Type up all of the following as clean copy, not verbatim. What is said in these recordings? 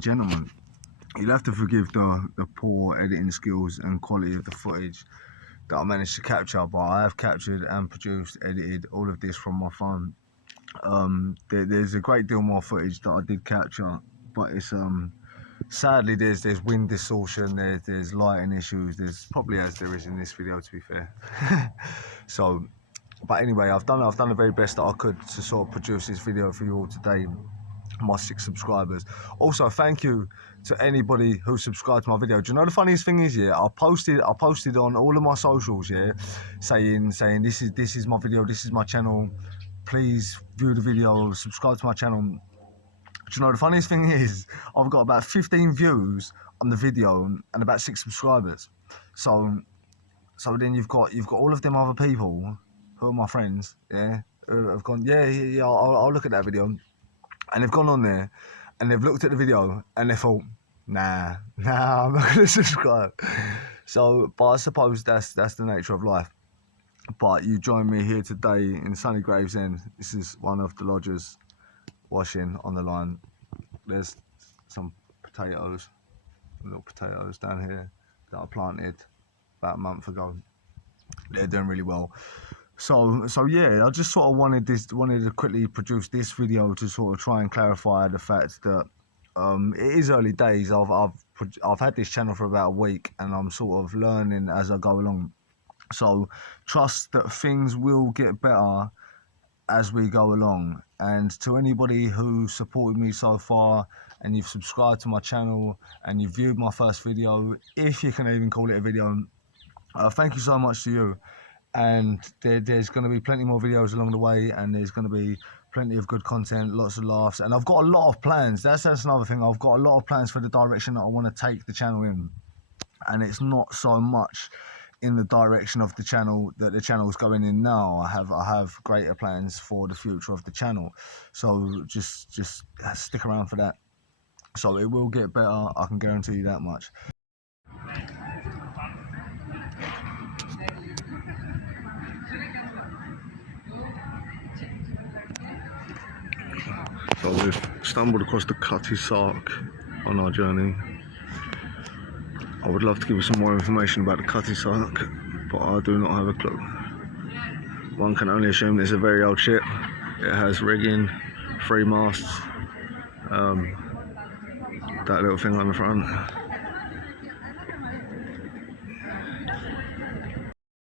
and gentlemen, you'll have to forgive the poor editing skills and quality of the footage that I managed to capture, but I have captured and produced, edited all of this from my phone. There's a great deal more footage that I did capture, but it's sadly there's wind distortion, there's lighting issues, there's probably as there is in this video, to be fair. So, but anyway, I've done the very best that I could to sort of produce this video for you all today, my 6 subscribers. Also, thank you to anybody who subscribed to my video. Do you know the funniest thing is, yeah, I posted on all of my socials, yeah, saying this is my video, this is my channel, please view the video, subscribe to my channel. Do you know the funniest thing is, I've got about 15 views on the video and about 6 subscribers. So then you've got all of them other people who are my friends, yeah, who have gone, yeah, I'll look at that video. And they've gone on there and they've looked at the video and they thought, nah, I'm not gonna subscribe. So, but I suppose that's the nature of life. But you join me here today in sunny Gravesend. This is one of the lodgers washing on the line. There's some potatoes, little potatoes down here that I planted about a month ago. They're doing really well. So yeah, I just sort of wanted to quickly produce this video to sort of try and clarify the fact that it is early days. I've had this channel for about a week and I'm sort of learning as I go along. So trust that things will get better as we go along. And to anybody who supported me so far and you've subscribed to my channel and you've viewed my first video, if you can even call it a video, thank you so much to you. And there's going to be plenty more videos along the way, and there's going to be plenty of good content, lots of laughs, and I've got a lot of plans. That's another thing. I've got a lot of plans for the direction that I want to take the channel in, and it's not so much in the direction of the channel that the channel's going in now. I have greater plans for the future of the channel, so just stick around for that. So it will get better, I can guarantee you that much. So we've stumbled across the Cutty Sark on our journey. I would love to give you some more information about the Cutty Sark, but I do not have a clue. One can only assume it's a very old ship. It has rigging, 3 masts, that little thing on the front.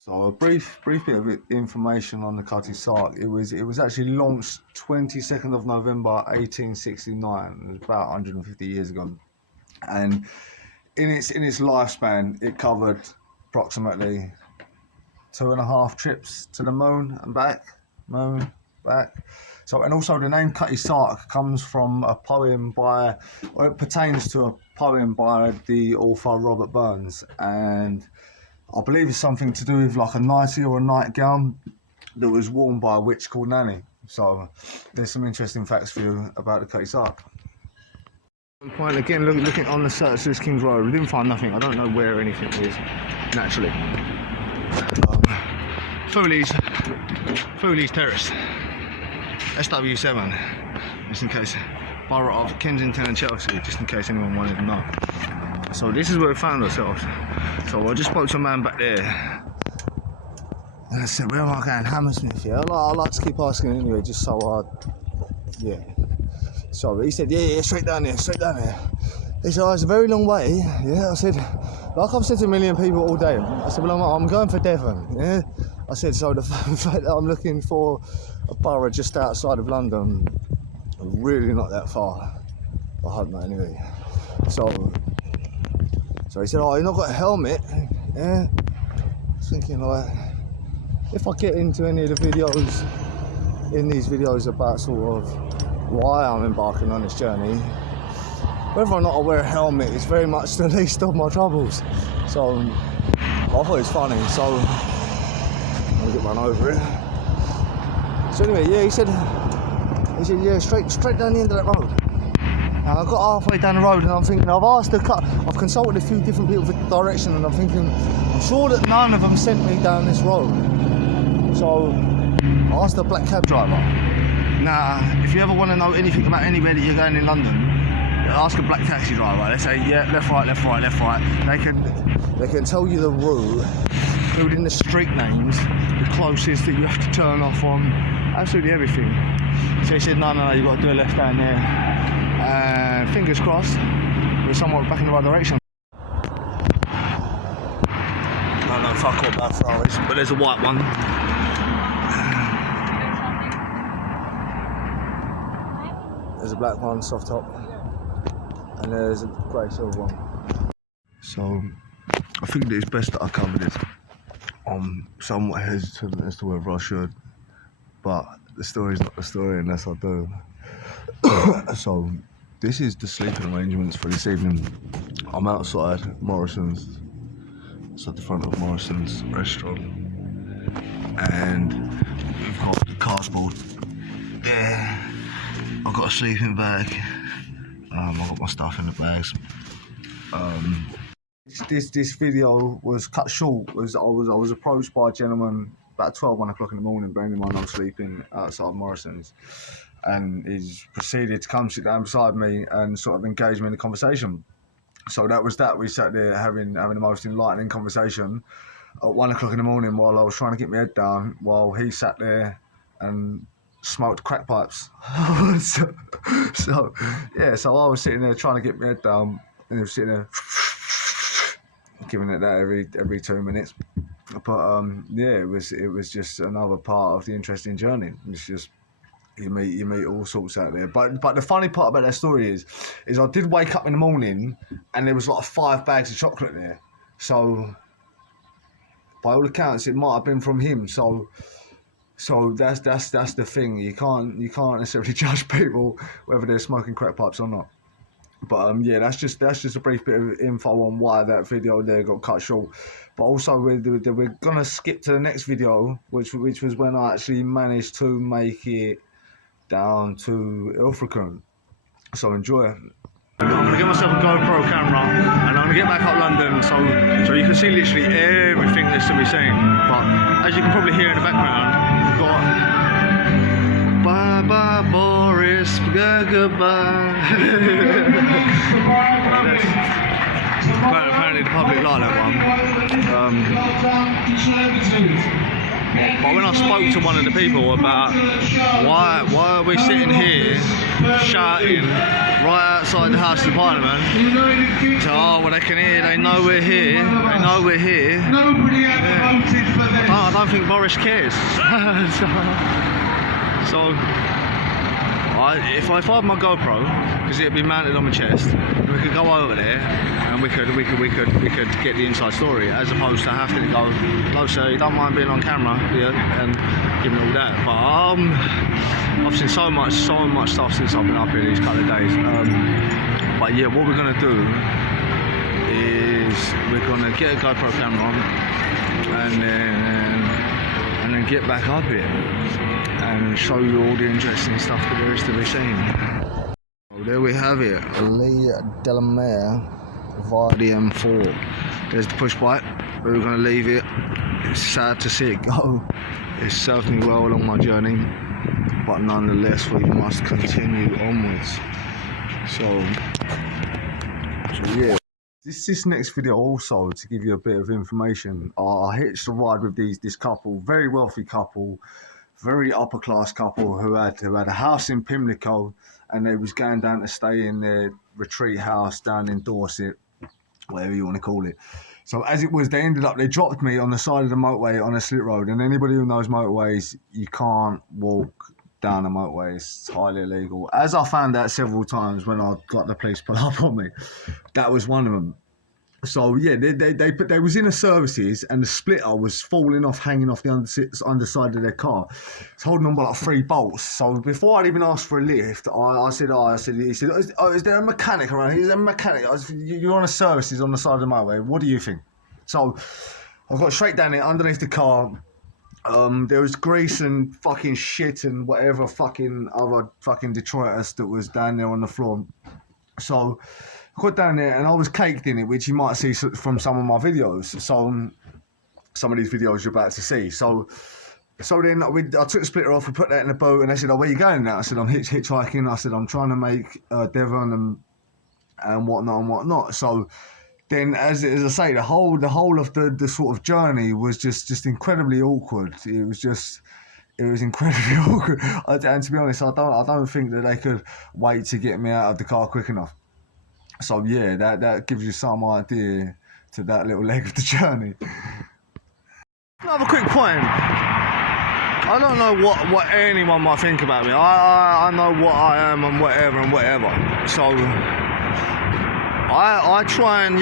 So a brief bit of information on the Cutty Sark. It was actually launched 22nd of November 1869. It was about 150 years ago, and in its lifespan, it covered approximately 2.5 trips to the moon and back. So, and also the name Cutty Sark comes from a poem it pertains to a poem by the author Robert Burns, and I believe it's something to do with like a nightie or a nightgown that was worn by a witch called Nanny. So there's some interesting facts for you about the Cutty Sark. Point again, looking on the Searchers King's Road, we didn't find nothing. I don't know where anything is naturally. Fooley's Terrace, SW7, just in case. Borough of Kensington and Chelsea, just in case anyone wanted to know. So this is where we found ourselves. So I just spoke to a man back there, and I said, where am I going? Hammersmith, yeah? I like to keep asking anyway, just so yeah. So he said, yeah, straight down there. He said, oh, it's a very long way, yeah? I said, like I've said to a million people all day, I said, well, I'm going for Devon, yeah? I said, so the fact that I'm looking for a borough just outside of London, really not that far. I hope not, anyway. So he said, oh, you've not got a helmet, yeah? I was thinking, like, if I get into any of the videos, in these videos about sort of why I'm embarking on this journey, whether or not I wear a helmet is very much the least of my troubles. So I thought it was funny, so I'll get run over it. So anyway, yeah, he said, yeah, straight down the end of that road. And I got halfway down the road and I'm thinking, I've consulted a few different people for direction, and I'm thinking, I'm sure that none of them sent me down this road. So I asked the black cab driver, now, if you ever want to know anything about anywhere that you're going in London, ask a black taxi driver. They say, yeah, left, right, left, right, left, right. They can tell you the route, including the street names, the closest that you have to turn off on, absolutely everything. So he said, no, you've got to do a left down there. And fingers crossed, we're somewhat back in the right direction. No, fuck all about flowers, but there's a white one. There's a black one, soft top, and there's a grey silver one. So I think that it's best that I cover this. I'm somewhat hesitant as to whether I should, but the story's not the story unless I do. So this is the sleeping arrangements for this evening. I'm outside Morrison's. It's at the front of Morrison's restaurant, and we've got the cardboard there. I've got a sleeping bag. I've got my stuff in the bags. This video was cut short. I was approached by a gentleman about 1 o'clock in the morning, bearing in mind I was sleeping outside Morrison's, and he's proceeded to come sit down beside me and sort of engage me in a conversation. So that was that. We sat there having the most enlightening conversation at 1 o'clock in the morning while I was trying to get my head down, while he sat there and smoked crack pipes. so I was sitting there trying to get my head down, and he was sitting there giving it that every 2 minutes. But it was just another part of the interesting journey. It's just you meet all sorts out there. But the funny part about that story is I did wake up in the morning and there was like 5 bags of chocolate there. So by all accounts, it might have been from him. So that's the thing. You can't necessarily judge people whether they're smoking crack pipes or not. But that's just a brief bit of info on why that video there got cut short. But also we're gonna skip to the next video, which was when I actually managed to make it down to Ilfracombe. So enjoy it. I'm gonna get myself a GoPro camera and I'm gonna get back up London so you can see literally everything there's to be seen. But as you can probably hear in the background, we've got bye bye Boris, goodbye. Apparently the public like that one. But when I spoke to one of the people about why are we sitting here shouting right outside the House of Parliament, so they can hear, they know we're here, I don't think Boris cares. If I had my GoPro, because it'd be mounted on my chest, we could go over there and we could get the inside story, as opposed to having to go, no sir, you don't mind being on camera, yeah, and giving all that. But I've seen so much stuff since I've been up here these couple of days. But yeah, what we're gonna do is we're gonna get a GoPro camera on and then get back up here and show you all the interesting stuff that there is to be seen. So there we have it, Lee Delamere via the M4. There's the push bike, we're going to leave it. It's sad to see it go. It's served me well along my journey, but nonetheless we must continue onwards. So yeah. This next video also, to give you a bit of information, I hitched a ride with this couple, very wealthy couple, very upper class couple who had a house in Pimlico, and they was going down to stay in their retreat house down in Dorset, whatever you want to call it. So as it was, they dropped me on the side of the motorway on a slit road, and anybody who knows motorways, you can't walk down a motorway, it's highly illegal. As I found out several times when I got the police pull up on me, that was one of them. So yeah, they was in the services, and the splitter was falling off, hanging off the underside of their car. It's holding on by like 3 bolts. So before I'd even asked for a lift, he said, is there a mechanic around here? Is there a mechanic? You're on a services on the side of the motorway. What do you think? So I got straight down there underneath the car. There was grease and fucking shit and whatever fucking other fucking detritus that was down there on the floor. So I got down there and I was caked in it, which you might see from some of my videos. So some of these videos you're about to see. So then I took the splitter off, we put that in the boat, and they said, where you going now? I said, I'm hitchhiking. I said, I'm trying to make Devon, and and whatnot. So then, as I say, the whole of the sort of journey was just incredibly awkward. It was incredibly awkward. And to be honest, I don't think that they could wait to get me out of the car quick enough. So yeah, that gives you some idea to that little leg of the journey. Another quick point. I don't know what anyone might think about me. I know what I am and whatever. So I try and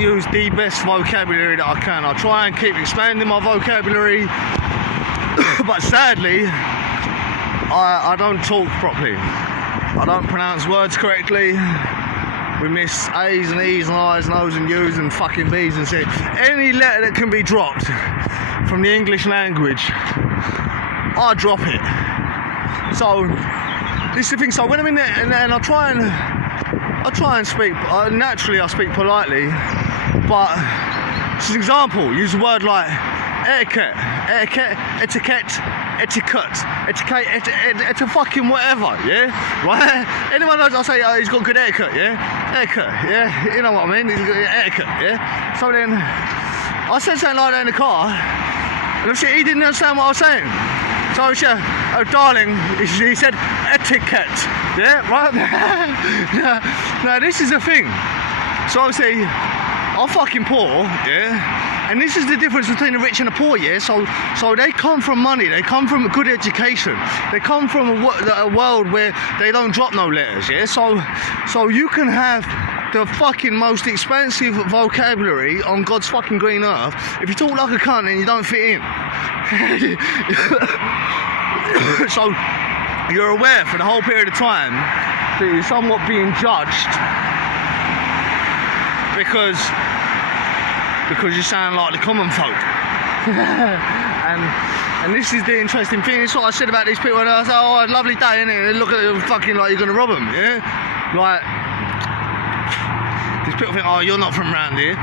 use the best vocabulary that I can. I try and keep expanding my vocabulary, but sadly, I don't talk properly. I don't pronounce words correctly. We miss A's and E's and I's and O's and U's and fucking B's and C's. Any letter that can be dropped from the English language, I drop it. So this is the thing. So when I'm in there and I try and speak. Naturally, I speak politely, but as an example, use a word like etiquette, etiquette, it's a fucking whatever, yeah? Right? Anyone knows I say, oh, he's got good etiquette, yeah? Etiquette, yeah? You know what I mean? He's got etiquette, yeah? So then, I said something like that in the car, and he didn't understand what I was saying. So I said, oh darling, he said etiquette, yeah? Right? Now this is the thing. So obviously, I'm fucking poor, yeah? And this is the difference between the rich and the poor, yeah? So they come from money, they come from a good education, they come from a world where they don't drop no letters, yeah? So you can have the fucking most expensive vocabulary on God's fucking green earth. If you talk like a cunt and you don't fit in. So you're aware for the whole period of time that you're somewhat being judged because you sound like the common folk. and this is the interesting thing. It's what I said about these people. And I said, oh, a lovely day, innit? And they look at you fucking like you're going to rob them, yeah? Like, these people think, oh, you're not from around here.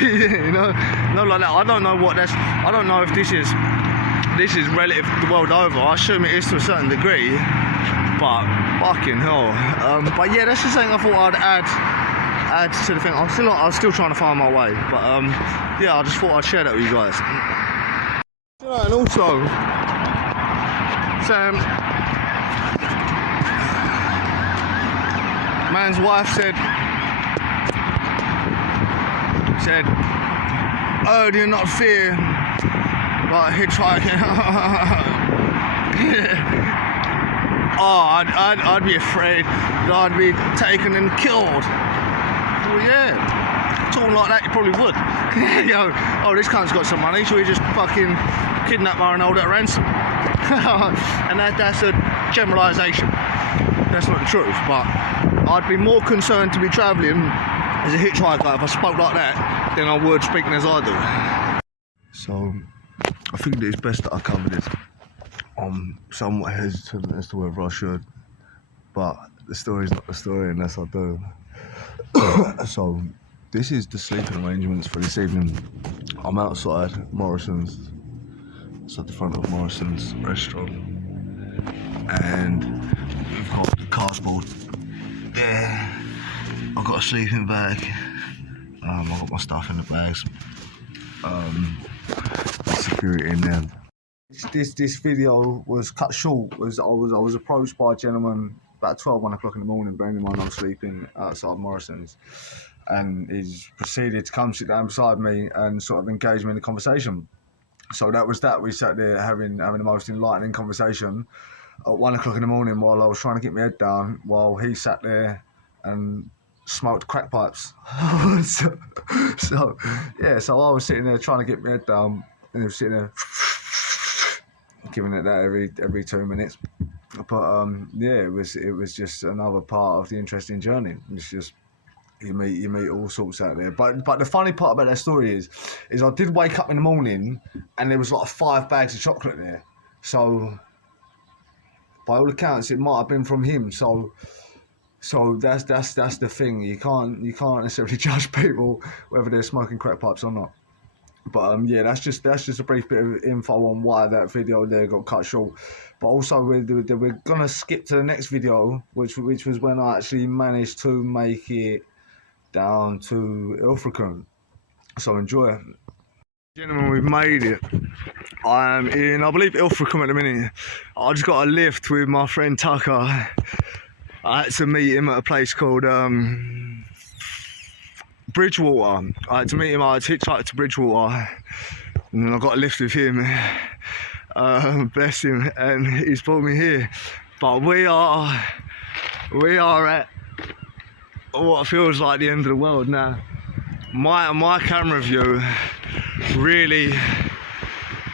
You know, not like that. I don't know what that's, I don't know if this is relative the world over. I assume it is to a certain degree. But, fucking hell. But yeah, that's just something I thought I'd add to the thing. I'm still trying to find my way, but yeah, I just thought I'd share that with you guys. You know, and also, man's wife said, oh, do you not fear like hitchhiking? Oh, I'd be afraid that I'd be taken and killed. Well, yeah, talking like that, you probably would. You know, oh, this cunt's got some money, should we just fucking kidnap her and hold her at ransom? And that's a generalisation. That's not the truth, but I'd be more concerned to be travelling as a hitchhiker if I spoke like that than I would speaking as I do. So, I think that it's best that I cover this. I'm somewhat hesitant as to whether I should, but the story's not the story unless I do. So this is the sleeping arrangements for this evening. I'm outside Morrison's. It's at the front of Morrison's restaurant, and we've got the cardboard there. I've got a sleeping bag. I've got my stuff in the bags. Security in there. This video was cut short. I was approached by a gentleman about 1 o'clock in the morning, bearing in mind I was sleeping outside Morrison's, and he's proceeded to come sit down beside me and sort of engage me in the conversation. So that was that. We sat there having the most enlightening conversation at 1 o'clock in the morning while I was trying to get my head down, while he sat there and smoked crack pipes. so I was sitting there trying to get my head down, and he was sitting there giving it that every 2 minutes. But yeah, it was just another part of the interesting journey. It's just you meet all sorts out there. But the funny part about that story is I did wake up in the morning and there was like 5 bags of chocolate there. So by all accounts, it might have been from him. So that's the thing. You can't necessarily judge people whether they're smoking crack pipes or not. But yeah, that's just a brief bit of info on why that video there got cut short. But also we're gonna skip to the next video, which was when I actually managed to make it down to Ilfracombe. So enjoy. Gentlemen, we've made it. I am in, I believe, Ilfracombe at the minute. I just got a lift with my friend Tucker. I had to meet him at a place called Bridgewater. I had to meet him. I had hitchhiked to Bridgewater, and then I got a lift with him. Bless him, and he's brought me here. But we are at what feels like the end of the world now. My camera view really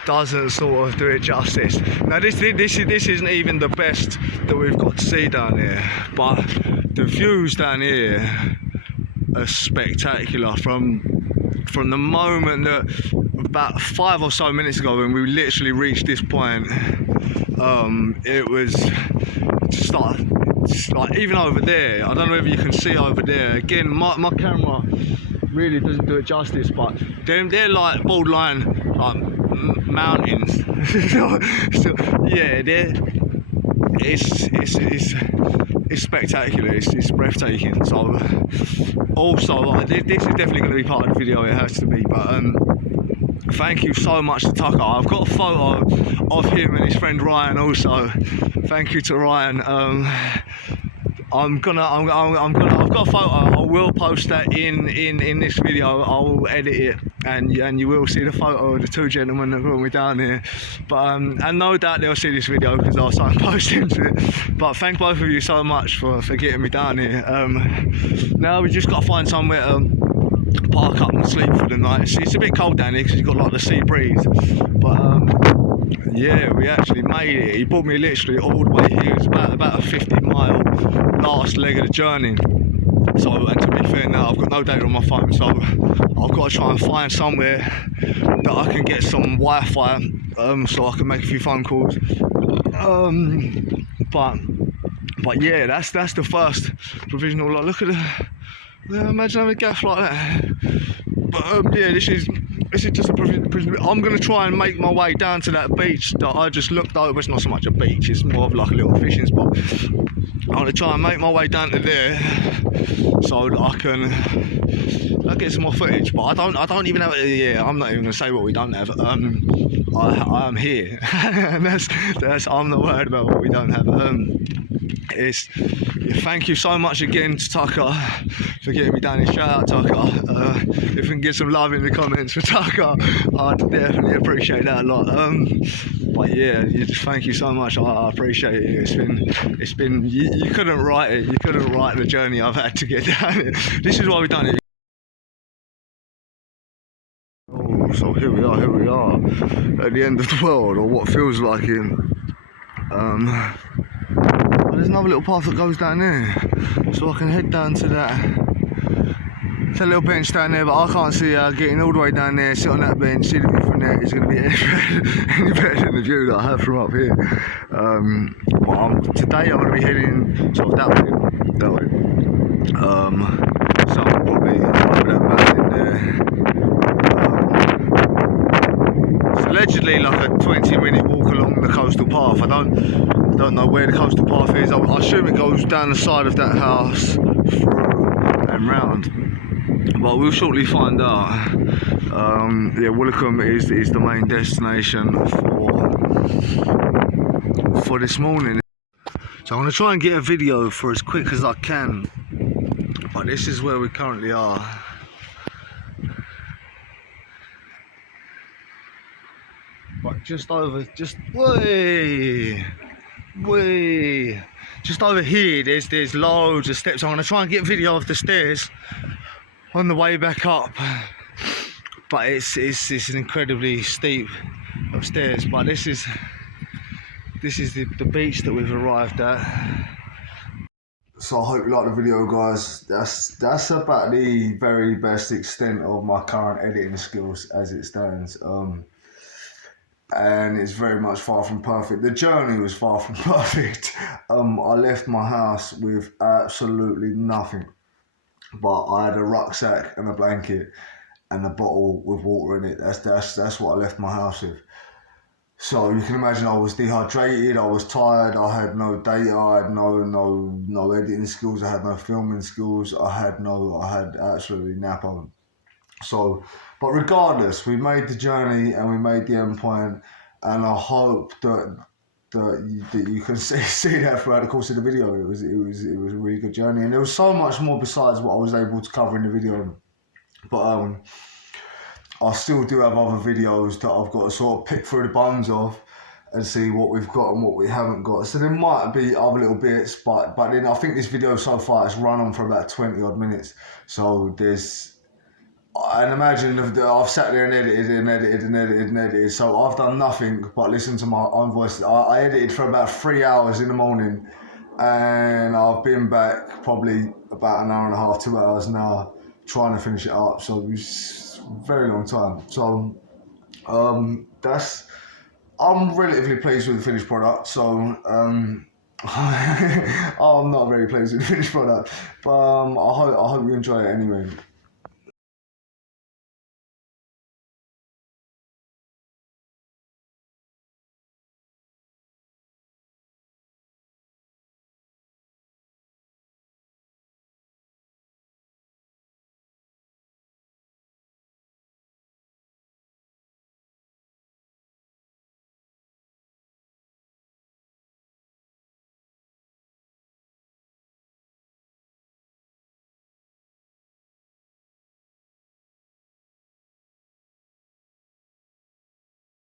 doesn't sort of do it justice. Now this isn't even the best that we've got to see down here, but the views down here are spectacular from the moment that about 5 or so minutes ago when we literally reached this point. It was just like even over there, I don't know if you can see over there. Again, my camera really doesn't do it justice, but they're like borderline mountains. so yeah, it's spectacular. It's breathtaking. So also, like, this is definitely going to be part of the video. It has to be. But thank you so much to Tucker. I've got a photo of him and his friend Ryan. Also, thank you to Ryan. I've got a photo. I will post that in this video. I will edit it, and you will see the photo of the two gentlemen that brought me down here. But and no doubt they'll see this video because I'll start posting to it. But thank both of you so much for getting me down here. Now we just got to find somewhere to park up and sleep for the night. It's a bit cold down here because you've got like the sea breeze. But yeah, we actually made it. He brought me literally all the way here. It's about a 50-mile last leg of the journey. So, and to be fair now, I've got no data on my phone, so I've got to try and find somewhere that I can get some Wi-Fi, so I can make a few phone calls. But yeah, that's the first provisional. Like, look at imagine having a gaff like that. But yeah, this is just a provision. I'm going to try and make my way down to that beach that I just looked over. It's not so much a beach, it's more of like a little fishing spot. I'm going to try and make my way down to there so that I'll get some more footage. But I don't even have, yeah, I'm not even going to say what we don't have. I am here. And that's I'm not worried about what we don't have. Thank you so much again to Tucker for getting me down here. Shout out Tucker. If we can get some love in the comments for Tucker, I'd definitely appreciate that a lot. But yeah, thank you so much. I appreciate it. It's been you couldn't write it. You couldn't write the journey I've had to get down here. This is why we've done it. Oh, so here we are at the end of the world, or what feels like it. There's another little path that goes down there, so I can head down to that little bench down there, but I can't see getting all the way down there, sit on that bench, see the view from there is going to be any better than the view that I have from up here. But today I'm going to be heading sort of that way. So I'm probably over that mountain there. It's allegedly like a 20-minute walk along the coastal path. I don't know where the coastal path is. I assume it goes down the side of that house through and round, but we'll shortly find out. Yeah, Woolacombe is the main destination for this morning. So I'm going to try and get a video for as quick as I can, but this is where we currently are. But just over here, there's loads of steps. I'm going to try and get video of the stairs on the way back up, but it's an incredibly steep upstairs. But this is the beach that we've arrived at. So I hope you like the video, guys. That's about the very best extent of my current editing skills as it stands. And it's very much far from perfect. The journey was far from perfect. I left my house with absolutely nothing, but I had a rucksack and a blanket, and a bottle with water in it. That's what I left my house with. So you can imagine I was dehydrated, I was tired, I had no data, I had no editing skills, I had no filming skills, I had absolutely napalm. So, but regardless, we made the journey and we made the endpoint, and I hope that you can see that throughout the course of the video. It was a really good journey, and there was so much more besides what I was able to cover in the video. But I still do have other videos that I've got to sort of pick through the bones of and see what we've got and what we haven't got. So there might be other little bits, but then I think this video so far has run on for about 20 odd minutes. So and imagine I've sat there and edited. So I've done nothing but listen to my own voice. I edited for about 3 hours in the morning, and I've been back probably about an hour and a half, 2 hours now, trying to finish it up. So it was a very long time. So I'm relatively pleased with the finished product. So I'm not very pleased with the finished product, but I hope you enjoy it anyway.